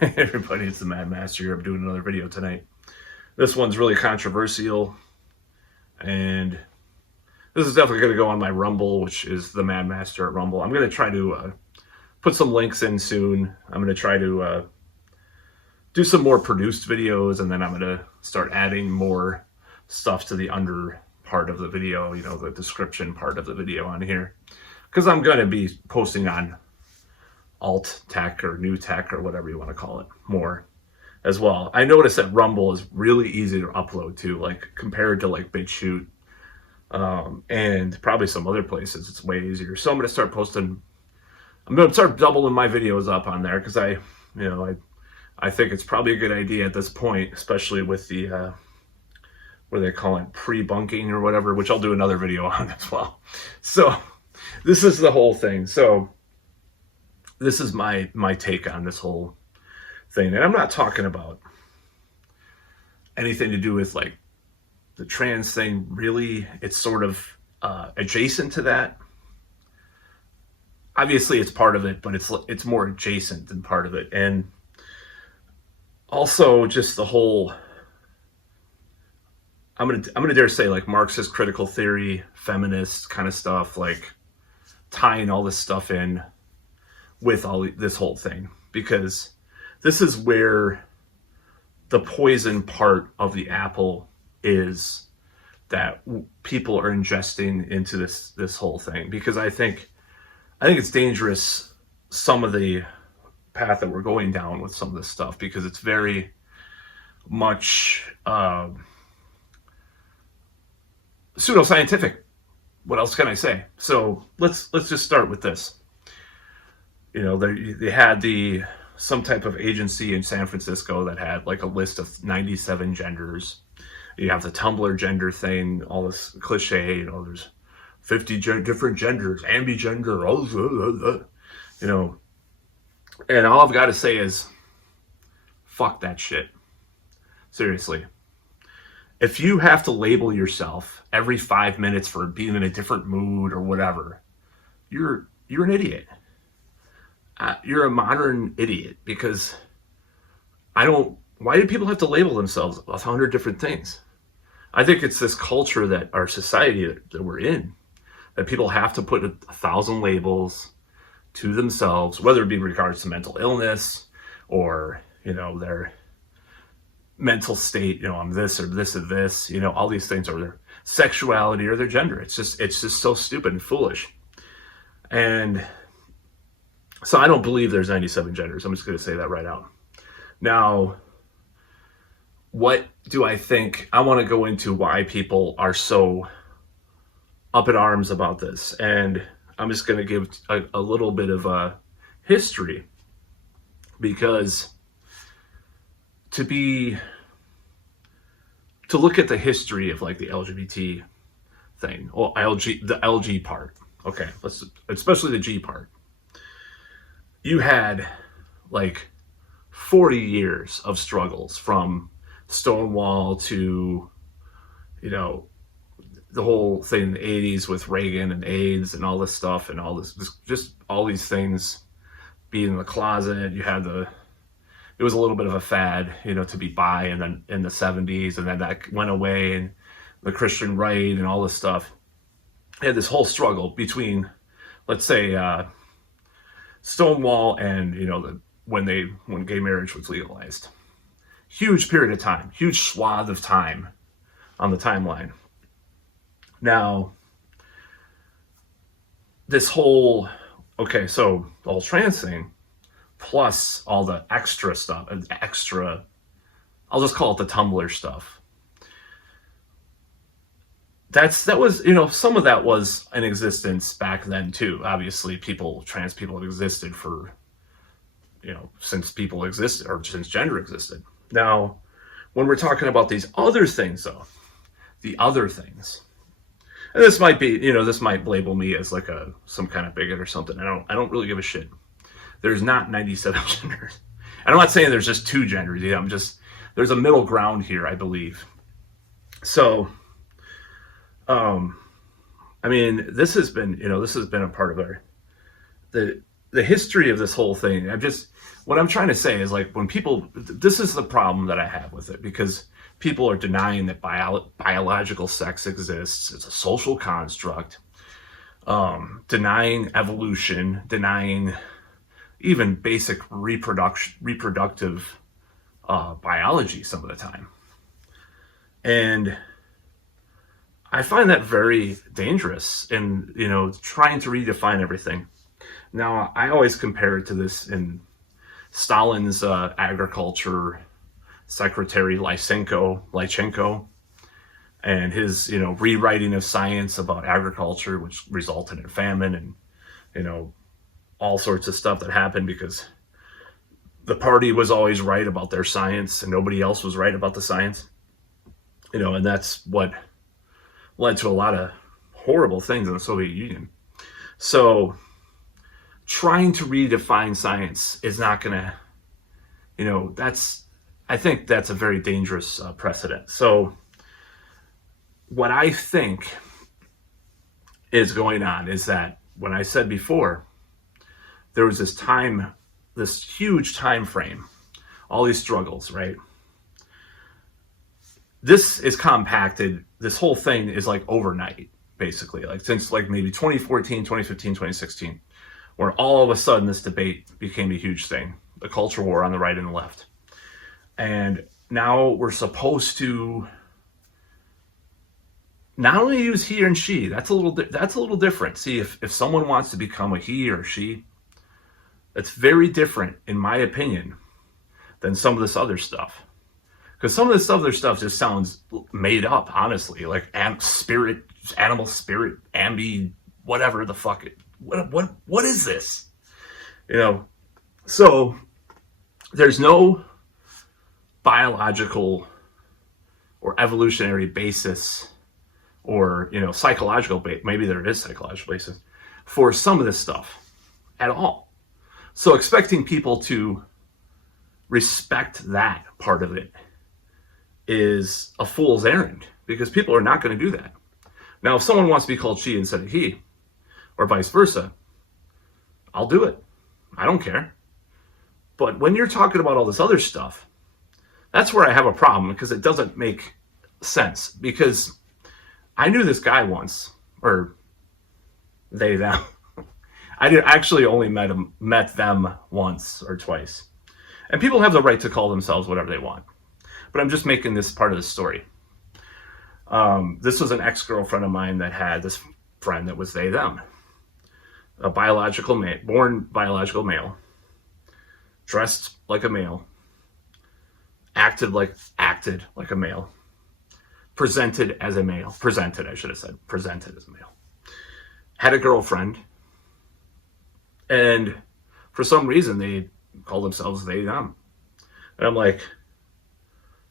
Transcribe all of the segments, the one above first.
Everybody, it's the Mad Master here. I'm doing another video tonight. This one's really controversial, and this is definitely going to go on my Rumble, which is the Mad Master at Rumble. I'm going to try to put some links in soon. I'm going to try to do some more produced videos, and then I'm going to start adding more stuff to the under part of the video, the description part of the video on here. Because I'm going to be posting on alt tech or new tech or whatever you want to call it more as well. I noticed that Rumble is really easy to upload to, like compared to like BitChute and probably some other places. It's way easier. So I'm going to start posting. I'm going to start doubling my videos up on there because I think it's probably a good idea at this point, especially with the what do they call it, pre-bunking or whatever, which I'll do another video on as well. So this is the whole thing. So this is my take on this whole thing. And I'm not talking about anything to do with like the trans thing. Really, it's sort of adjacent to that. Obviously it's part of it, but it's more adjacent than part of it. And also just the whole, I'm gonna dare say, like Marxist critical theory, feminist kind of stuff, like tying all this stuff in with all this whole thing, because this is where the poison part of the apple is that people are ingesting into this whole thing. Because I think it's dangerous, some of the path that we're going down with some of this stuff, because it's very much pseudoscientific. What else can I say? So let's just start with this. They had some type of agency in San Francisco that had like a list of 97 genders. You have the Tumblr gender thing, all this cliche, there's 50 different genders, ambigender, and all I've got to say is, fuck that shit. Seriously. If you have to label yourself every 5 minutes for being in a different mood or whatever, you're an idiot. You're a modern idiot, because why do people have to label themselves 100 different things? I think it's this culture that our society that we're in, that people have to put 1,000 labels to themselves, whether it be in regards to mental illness or, their mental state, I'm this or this or this, all these things, or their sexuality or their gender. It's just so stupid and foolish. And so I don't believe there's 97 genders. I'm just going to say that right out. Now, what do I think? I want to go into why people are so up in arms about this. And I'm just going to give a little bit of a history, because to look at the history of like the LGBT thing, or the LG part. Okay, especially the G part. You had like 40 years of struggles, from Stonewall to, the whole thing in the 80s with Reagan and AIDS and all this stuff, and all this, just all these things, being in the closet. You had it was a little bit of a fad, to be bi, and then in the 70s, and then that went away, and the Christian right and all this stuff. You had this whole struggle between, let's say, Stonewall and, when gay marriage was legalized. Huge period of time, huge swath of time on the timeline. Now, this whole, so the whole trans thing, plus all the extra stuff, I'll just call it the Tumblr stuff. That was, some of that was in existence back then too. Obviously, trans people have existed for, since people existed, or since gender existed. Now, when we're talking about these other things, though, the other things, and this might be, this might label me as like some kind of bigot or something. I don't really give a shit. There's not 97 genders. And I'm not saying there's just 2 genders. There's a middle ground here, I believe. So, this has been, a part of the history of this whole thing, what I'm trying to say is like when people, this is the problem that I have with it, because people are denying that biological sex exists. It's a social construct, denying evolution, denying even basic reproductive biology some of the time. And I find that very dangerous in, trying to redefine everything. Now, I always compare it to this in Stalin's agriculture secretary Lysenko, and his, rewriting of science about agriculture, which resulted in famine and, all sorts of stuff that happened because the party was always right about their science and nobody else was right about the science. And that's what led to a lot of horrible things in the Soviet Union. So trying to redefine science is not going to, I think that's a very dangerous precedent. So what I think is going on is that when I said before, there was this huge time frame, all these struggles, right? This is compacted. This whole thing is like overnight, basically, like since like maybe 2014, 2015, 2016, where all of a sudden this debate became a huge thing, the culture war on the right and the left. And now we're supposed to not only use he and she, that's a little different. See, if someone wants to become a he or she, that's very different, in my opinion, than some of this other stuff. Because some of this other stuff just sounds made up, honestly, like animal spirit, ambi, whatever the fuck it. What is this? So there's no biological or evolutionary basis, or psychological maybe there is psychological basis for some of this stuff at all. So expecting people to respect that part of it is a fool's errand, because people are not going to do that. Now, if someone wants to be called she instead of he, or vice versa, I'll do it. I don't care. But when you're talking about all this other stuff, that's where I have a problem, because it doesn't make sense. Because I knew this guy once, or they, them. Actually only met them once or twice. And people have the right to call themselves whatever they want. But I'm just making this part of the story. This was an ex-girlfriend of mine that had this friend that was they, them. A born biological male, dressed like a male, acted like a male, presented as a male, presented as a male, had a girlfriend, and for some reason they call themselves they, them. And I'm like,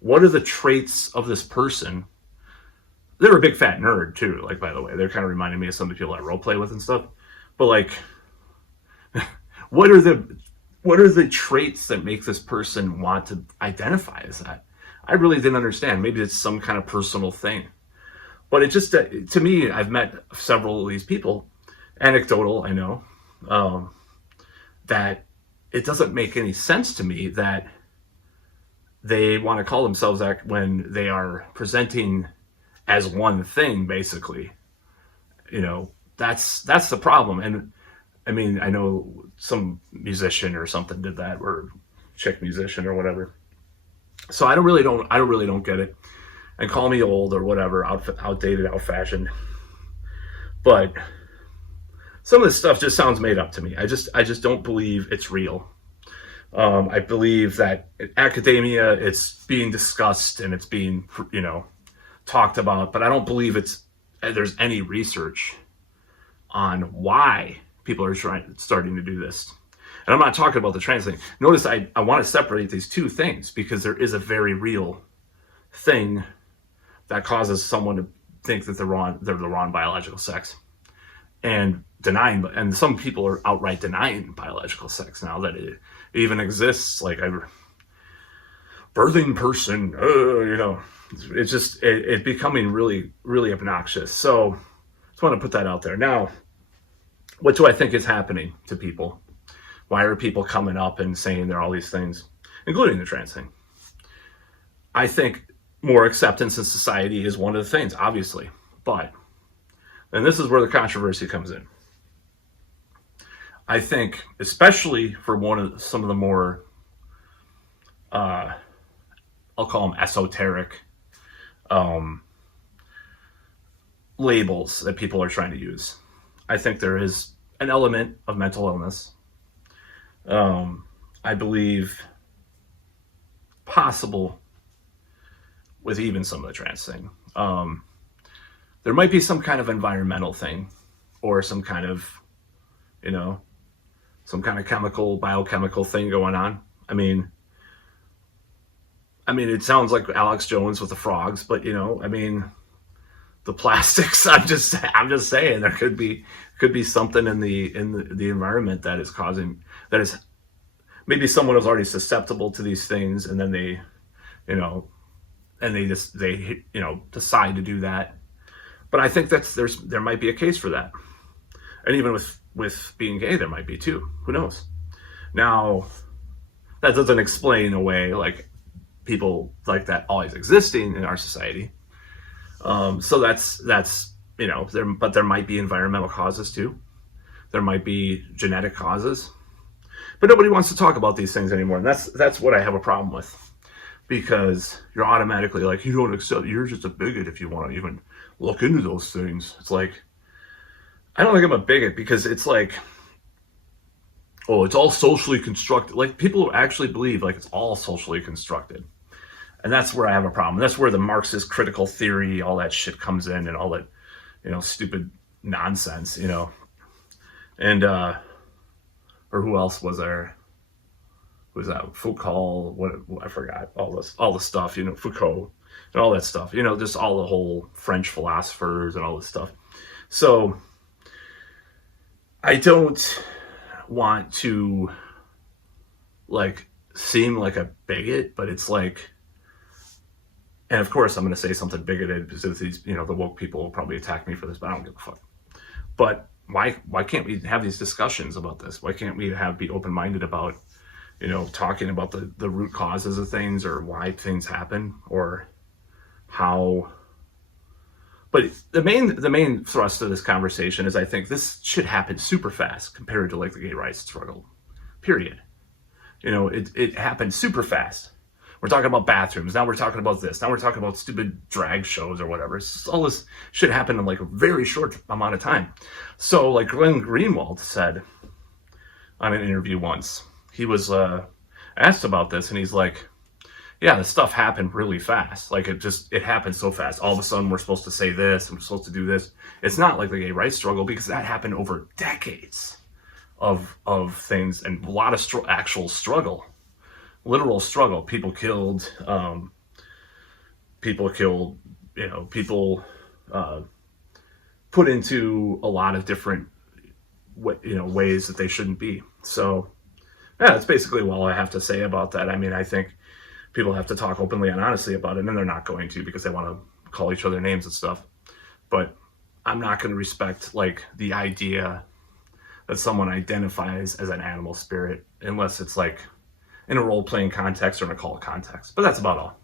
what are the traits of this person? They're a big fat nerd too, like, by the way. They're kind of reminding me of some of the people I role play with and stuff. But like, what are the traits that make this person want to identify as that? I really didn't understand. Maybe it's some kind of personal thing. But it just, to me, I've met several of these people, anecdotal, I know, that it doesn't make any sense to me that they want to call themselves that when they are presenting as one thing, basically. That's the problem. And I mean, I know some musician or something did that, or chick musician or whatever. So I don't really don't get it. And call me old or whatever, outdated, out-fashioned. But some of this stuff just sounds made up to me. I just don't believe it's real. I believe that in academia, it's being discussed and it's being, talked about, but I don't believe there's any research on why people are starting to do this. And I'm not talking about the trans thing. Notice I want to separate these two things, because there is a very real thing that causes someone to think that they're the wrong biological sex, and some people are outright denying biological sex now that it even exists. Like birthing person, it's just it's becoming really, really obnoxious. So just want to put that out there. Now, what do I think is happening to people? Why are people coming up and saying they're all these things, including the trans thing? I think more acceptance in society is one of the things, obviously. But, and this is where the controversy comes in. I think, especially for some of the more, I'll call them esoteric labels that people are trying to use, I think there is an element of mental illness. I believe possible with even some of the trans thing. There might be some kind of environmental thing or some kind of, some kind of biochemical thing going on. I mean, it sounds like Alex Jones with the frogs, but the plastics. I'm just saying there could be something in the environment that is causing, that is, maybe someone is already susceptible to these things, and then they decide to do that. But I think there might be a case for that, and even with being gay, there might be too. Who knows? Now, that doesn't explain away like people like that always existing in our society. So that's but there might be environmental causes too. There might be genetic causes, but nobody wants to talk about these things anymore. And that's what I have a problem with, because you're automatically like, you don't accept, you're just a bigot if you want to even look into those things. It's like, I don't think I'm a bigot, because it's like, oh, it's all socially constructed. Like, people actually believe like it's all socially constructed. And that's where I have a problem. That's where the Marxist critical theory, all that shit comes in, and all that, stupid nonsense, And, or who else was there? Who was that? Foucault, I forgot, all the stuff, Foucault and all that stuff, just all the whole French philosophers and all this stuff. So I don't want to like seem like a bigot, but it's like, and of course I'm going to say something bigoted, because these, the woke people will probably attack me for this, but I don't give a fuck. But why can't we have these discussions about this? Why can't we be open-minded about, talking about the root causes of things, or why things happen, or how? But the main thrust of this conversation is, I think this shit happened super fast compared to like the gay rights struggle, period. It happened super fast. We're talking about bathrooms. Now we're talking about this. Now we're talking about stupid drag shows or whatever. All this shit happened in like a very short amount of time. So like Glenn Greenwald said on an interview once, he was asked about this, and he's like, yeah, this stuff happened really fast. Like it happened so fast. All of a sudden we're supposed to say this, and we're supposed to do this. It's not like the gay rights struggle, because that happened over decades of things, and a lot of actual struggle. Literal struggle. People killed, people put into a lot of different, ways that they shouldn't be. So, yeah, that's basically all I have to say about that. I mean, I think people have to talk openly and honestly about it, and they're not going to, because they want to call each other names and stuff. But I'm not going to respect like the idea that someone identifies as an animal spirit, unless it's like in a role-playing context or in a cult context. But that's about all.